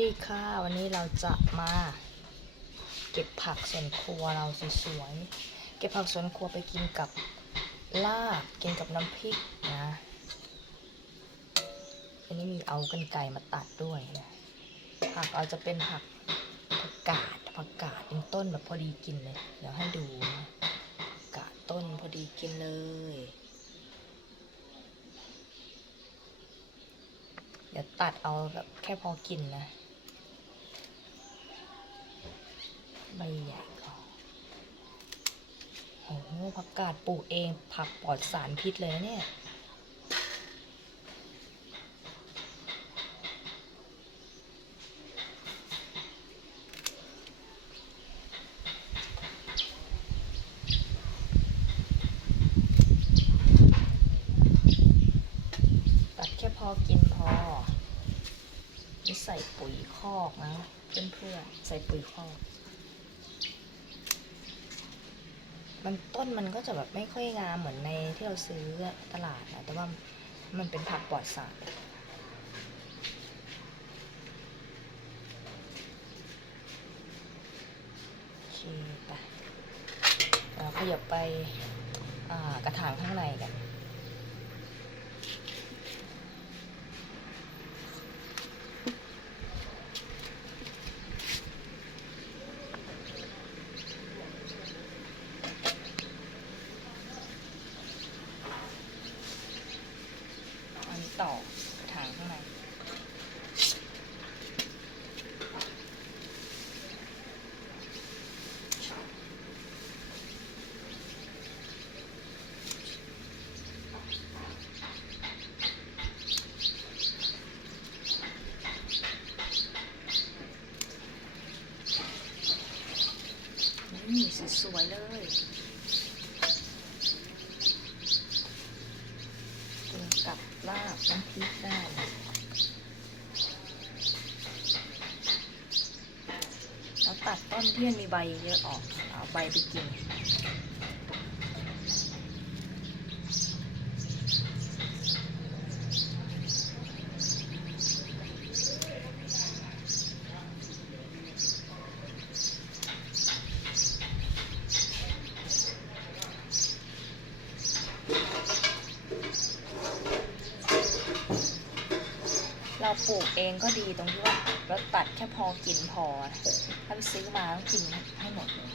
ดีค่ะ วันนี้เราจะมาเก็บผักสวนครัวเราสวยๆ เก็บผักสวนครัวไปกินกับลาบ กินกับน้ำพริกนะ อันนี้มีเอากันไก่มาตัดด้วยนะ ผักเราจะเป็นผักผักกาดผักกาดเป็นต้นแบบพอดีกินเลย เดี๋ยวให้ดูนะกาดต้นพอดีกินเลยเดี๋ยวตัดเอาแบบแค่พอกินนะ ใบใหญ่ก็โอ้โหผักกาดปลูกเอง ผักปลอดสารพิษเลยนะเนี่ยตัดแค่พอกินพอนี่ใส่ปุ๋ยคอกนะเพื่อนๆใส่ปุ๋ยคอก มันต้นมันก็จะแบบไม่ค่อยงามเหมือนในที่เราซื้อตลาดนะแต่ว่ามันเป็นผักปลอดสารโอเคไปเราขยับไปกระถางข้างในกัน อันนี้ ต่อกระถางข้างในนี่สวยๆเลย กับลาบน้ำพริกได้แล้วตัดต้นที่มันมีใบเยอะออกเอาใบไปกิน เราปลูกเองก็ดีตรงที่ว่าเราตัดแค่พอกินพอนะถ้าไปซื้อมาต้องกินให้หมดเลย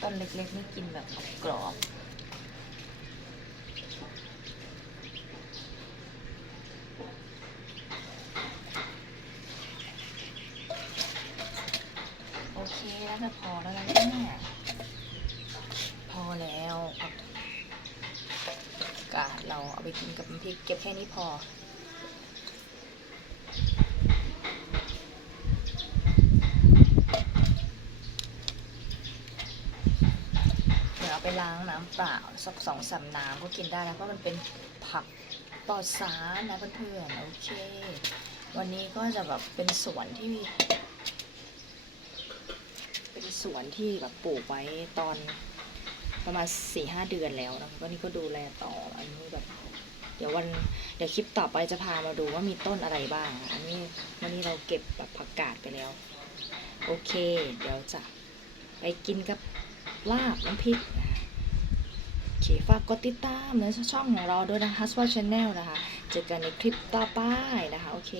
ต้นเล็กๆนี่กินแบบกรอบโอเคแล้ว จะพอแล้วนะเนี่ย พอแล้วกาดเราเอาไปกินกับน้ำพริกเก็บแค่นี้พอ เดี๋ยวเอาไปล้างน้ำเปล่าสักสองสามน้ำก็กินได้นะเพราะมันเป็นผักปลอดสารนะเพื่อนๆโอเค วันนี้ก็จะแบบเป็นสวนที่ สวนที่แบบปลูกไว้ตอนประมาณสี่ห้าเดือนแล้วนะคะก็นี่ก็ดูแลต่ออันนี้แบบ เดี๋ยววันเดี๋ยวคลิปต่อไปจะพามาดูว่ามีต้นอะไรบ้าง อันนี้วันนี้เราเก็บแบบผักกาดไปแล้ว โอเค เดี๋ยวจะไปกินกับลาบน้ำพริกนะคะโอเคฝากกดติดตามในช่องของเราด้วยนะคะสว c h ชแนลนะคะ เจอกันในคลิปต่อไปนะคะ โอเค